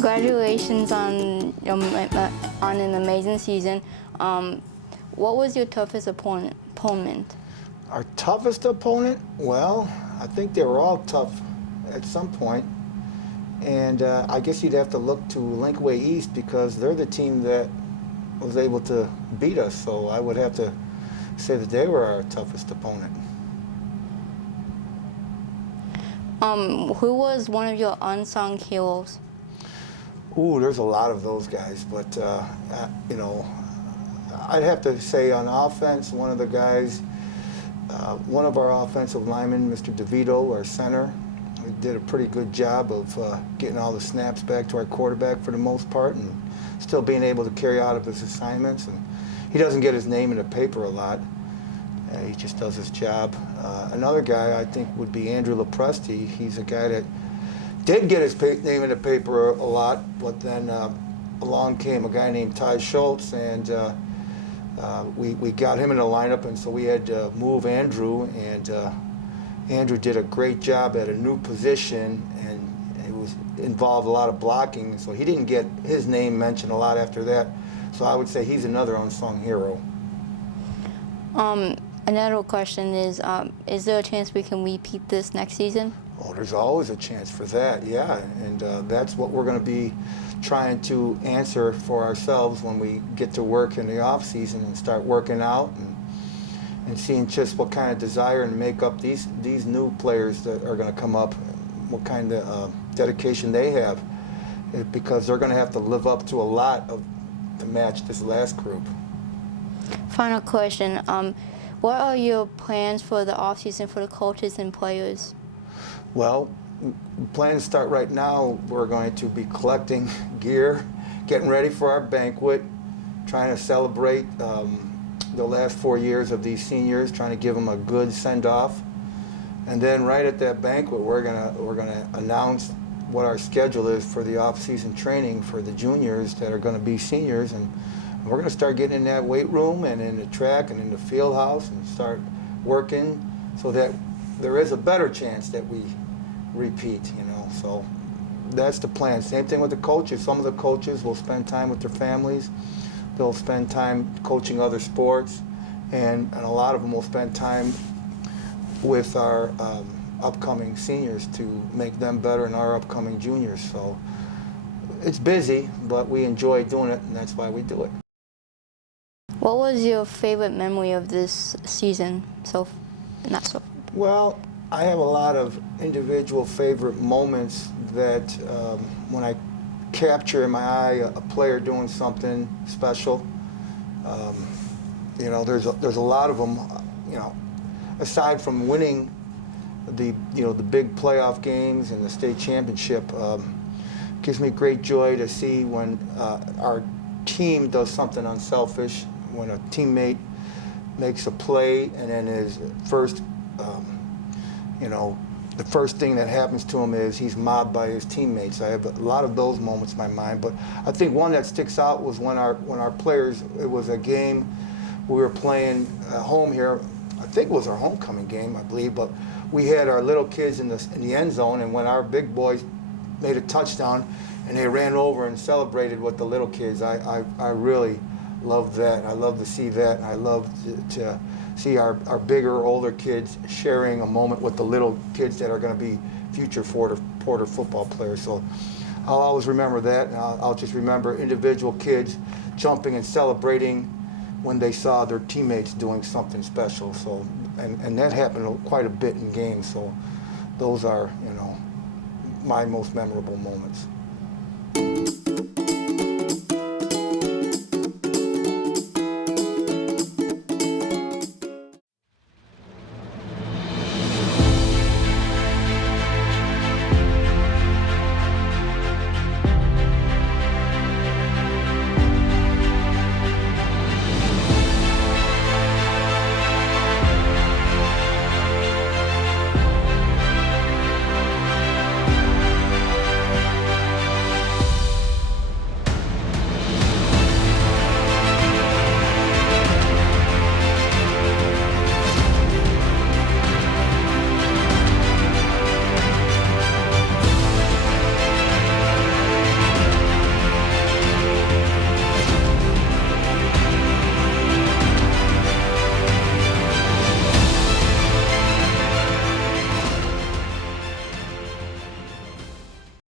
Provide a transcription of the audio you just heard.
Congratulations on on an amazing season. What was your toughest opponent? Our toughest opponent? Well, I think they were all tough at some point. And I guess you'd have to look to Linkway East because they're the team that was able to beat us. So I would have to say that they were our toughest opponent. Who was one of your unsung heroes? Ooh, there's a lot of those guys, but you know, I'd have to say on offense, one of the guys, one of our offensive linemen, Mr. DeVito, our center, he did a pretty good job of getting all the snaps back to our quarterback for the most part, and still being able to carry out of his assignments. And he doesn't get his name in the paper a lot. He just does his job. Another guy I think would be Andrew Lepresti. He's a guy that did get his name in the paper a lot, but then along came a guy named Ty Schultz, and we got him in the lineup, and so we had to move Andrew, and Andrew did a great job at a new position, and he was involved a lot of blocking, so he didn't get his name mentioned a lot after that. So I would say he's another unsung hero. Another question is there a chance we can repeat this next season? Oh, there's always a chance for that, yeah, and that's what we're going to be trying to answer for ourselves when we get to work in the off season and start working out and seeing just what kind of desire and make up these new players that are going to come up, what kind of dedication they have, because they're going to have to live up to a lot to match this last group. Final question, what are your plans for the off season for the coaches and players? Well, plans start right now. We're going to be collecting gear, getting ready for our banquet, trying to celebrate the last 4 years of these seniors, trying to give them a good send-off. And then right at that banquet, we're gonna announce what our schedule is for the off-season training for the juniors that are going to be seniors, and we're going to start getting in that weight room and in the track and in the field house and start working so that there is a better chance that we repeat, you know. So that's the plan. Same thing with the coaches. Some of the coaches will spend time with their families. They'll spend time coaching other sports, and a lot of them will spend time with our upcoming seniors to make them better in our upcoming juniors. So it's busy, but we enjoy doing it, and that's why we do it. What was your favorite memory of this season? Well, I have a lot of individual favorite moments that when I capture in my eye a player doing something special. You know, there's a lot of them. You know, aside from winning the big playoff games and the state championship, gives me great joy to see when our team does something unselfish, when a teammate makes a play and then his first, the first thing that happens to him is he's mobbed by his teammates. I have a lot of those moments in my mind, but I think one that sticks out was when our players, it was a game we were playing at home here. I think it was our homecoming game, I believe, but we had our little kids in the end zone, and when our big boys made a touchdown and they ran over and celebrated with the little kids, I really love that. I love to see that, and I love to see our bigger, older kids sharing a moment with the little kids that are going to be future Porter football players. So I'll always remember that, and I'll just remember individual kids jumping and celebrating when they saw their teammates doing something special. So, and that happened quite a bit in games. So those are, my most memorable moments.